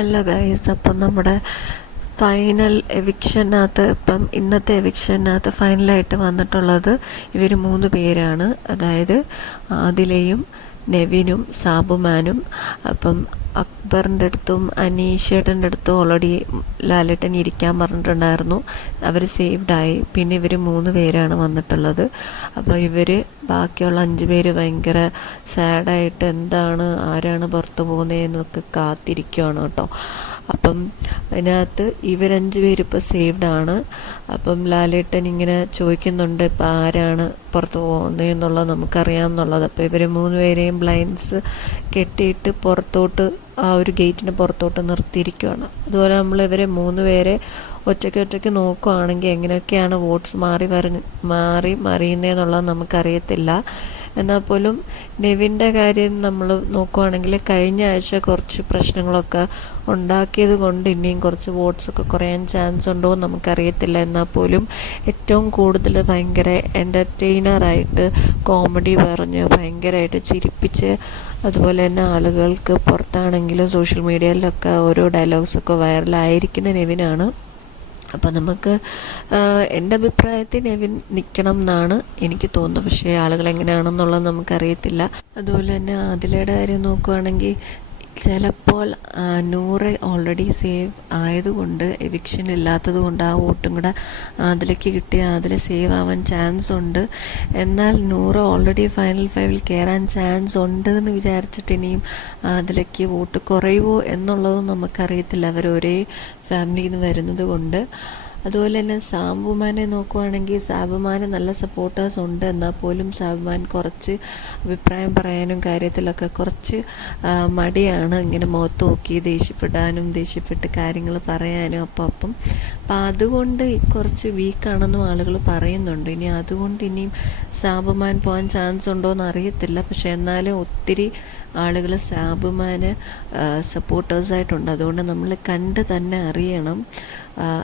Hello guys, അപ്പം നമ്മുടെ final എവിക്ഷനകത്ത് ഇന്നത്തെ എവിക്ഷനകത്ത് ഫൈനലായിട്ട് വന്നിട്ടുള്ളത് ഇവർ 3 പേരാണ്. അതായത് ആദിലയും നെവിനും സാബുമാനും. അപ്പം അക്ബറിൻ്റെ അടുത്തും അനീഷേട്ടൻ്റെ അടുത്തും ഓൾറെഡി ലാലേട്ടൻ ഇരിക്കാൻ പറഞ്ഞിട്ടുണ്ടായിരുന്നു. അവർ സേവ്ഡായി. പിന്നെ ഇവർ 3 പേരാണ് വന്നിട്ടുള്ളത്. അപ്പോൾ ഇവർ ബാക്കിയുള്ള 5 പേര് ഭയങ്കര സാഡായിട്ട് ആരാണ് പുറത്ത് പോകുന്നതെന്നൊക്കെ കാത്തിരിക്കുകയാണ് കേട്ടോ. അപ്പം അതിനകത്ത് ഇവർ 5 പേര് ഇപ്പോൾ സേവ്ഡാണ്. അപ്പം ലാലേട്ടൻ ഇങ്ങനെ ചോദിക്കുന്നുണ്ട് ഇപ്പം ആരാണ് പുറത്ത് പോകുന്നതെന്നുള്ളത് നമുക്കറിയാമെന്നുള്ളത്. അപ്പോൾ ഇവർ 3 പേരെയും ബ്ലൈൻഡ്സ് കെട്ടിയിട്ട് പുറത്തോട്ട് ആ ഒരു ഗേറ്റിന് പുറത്തോട്ട് നിർത്തിയിരിക്കുകയാണ്. അതുപോലെ നമ്മൾ ഇവരെ 3 പേരെ ഒറ്റയ്ക്ക് നോക്കുകയാണെങ്കിൽ എങ്ങനെയൊക്കെയാണ് വോട്ട്സ് മാറി മറിയുന്നതെന്നുള്ളത് നമുക്കറിയത്തില്ല. എന്നാൽ പോലും നെവിൻ്റെ കാര്യം നമ്മൾ നോക്കുകയാണെങ്കിൽ കഴിഞ്ഞ ആഴ്ച കുറച്ച് പ്രശ്നങ്ങളൊക്കെ ഉണ്ടാക്കിയത് കൊണ്ട് ഇനിയും കുറച്ച് വോട്ട്സൊക്കെ കുറയാൻ ചാൻസ് ഉണ്ടോ എന്ന് നമുക്കറിയത്തില്ല. എന്നാൽ പോലും ഏറ്റവും കൂടുതൽ ഭയങ്കര എൻ്റർടൈനറായിട്ട് കോമഡി പറഞ്ഞ് ഭയങ്കരമായിട്ട് ചിരിപ്പിച്ച്, അതുപോലെ തന്നെ ആളുകൾക്ക് പുറത്താണെങ്കിലും സോഷ്യൽ മീഡിയയിലൊക്കെ ഓരോ ഡയലോഗ്സൊക്കെ വൈറലായിരിക്കുന്ന നെവിനാണ്. അപ്പം നമുക്ക് എൻ്റെ അഭിപ്രായത്തിൽ നെവിൻ നിൽക്കണം എന്നാണ് എനിക്ക് തോന്നുന്നത്. പക്ഷേ ആളുകൾ എങ്ങനെയാണെന്നുള്ളത് നമുക്കറിയത്തില്ല. അതുപോലെ തന്നെ ആദിലയുടെ കാര്യം നോക്കുകയാണെങ്കിൽ ചിലപ്പോൾ നൂറ് ഓൾറെഡി സേവ് ആയതുകൊണ്ട്, എവിക്ഷൻ ഇല്ലാത്തത് കൊണ്ട് ആ വോട്ടും കൂടെ ആദിലയ്ക്ക് കിട്ടിയ ആദില സേവ് ആവാൻ ചാൻസ് ഉണ്ട്. എന്നാൽ നൂറ് ഓൾറെഡി ഫൈനൽ 5-ൽ കയറാൻ ചാൻസ് ഉണ്ട് എന്ന് വിചാരിച്ചിട്ട് ഇനിയും ആദിലയ്ക്ക് വോട്ട് കുറയുമോ എന്നുള്ളതും നമുക്കറിയത്തില്ല, അവർ ഒരേ ഫാമിലിയിൽ നിന്ന് വരുന്നത് കൊണ്ട്. അതുപോലെ തന്നെ സാബുമാനെ നോക്കുവാണെങ്കിൽ സാബുമാന് നല്ല സപ്പോർട്ടേഴ്സ് ഉണ്ട്. എന്നാൽ പോലും സാബുമാൻ കുറച്ച് അഭിപ്രായം പറയാനും കാര്യത്തിലൊക്കെ കുറച്ച് മടിയാണ്. ഇങ്ങനെ മുഖത്ത് നോക്കി ദേഷ്യപ്പെട്ട് കാര്യങ്ങൾ പറയാനും അപ്പം അതുകൊണ്ട് കുറച്ച് വീക്കാണെന്നും ആളുകൾ പറയുന്നുണ്ട്. ഇനിയും സാബുമാൻ പോകാൻ ചാൻസ് ഉണ്ടോ എന്ന് അറിയത്തില്ല. പക്ഷെ എന്നാലും ഒത്തിരി ആളുകൾ സാബുമാന് സപ്പോർട്ടേഴ്സായിട്ടുണ്ട്. അതുകൊണ്ട് നമ്മൾ കണ്ട് തന്നെ അറിയണം.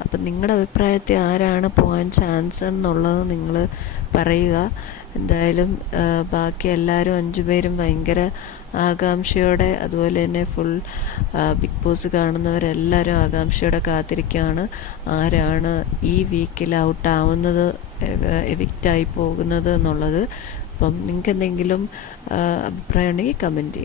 അപ്പം നിങ്ങളുടെ അഭിപ്രായത്തിൽ ആരാണ് പോകാൻ ചാൻസ് എന്നുള്ളത് നിങ്ങൾ പറയുക. എന്തായാലും ബാക്കി എല്ലാവരും 5 പേരും ഭയങ്കര ആകാംക്ഷയോടെ, അതുപോലെ തന്നെ ഫുൾ ബിഗ് ബോസ് കാണുന്നവരെല്ലാവരും ആകാംക്ഷയോടെ കാത്തിരിക്കുകയാണ് ആരാണ് ഈ വീക്കിൽ ഔട്ടാവുന്നത്, എവിക്റ്റായി പോകുന്നത് എന്നുള്ളത്. അപ്പം നിങ്ങൾക്ക് എന്തെങ്കിലും അഭിപ്രായം ഉണ്ടെങ്കിൽ കമൻറ്റ് ചെയ്യും.